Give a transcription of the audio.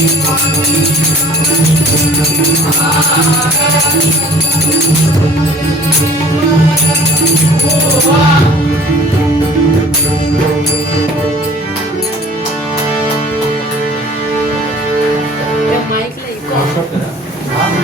Oh, wow.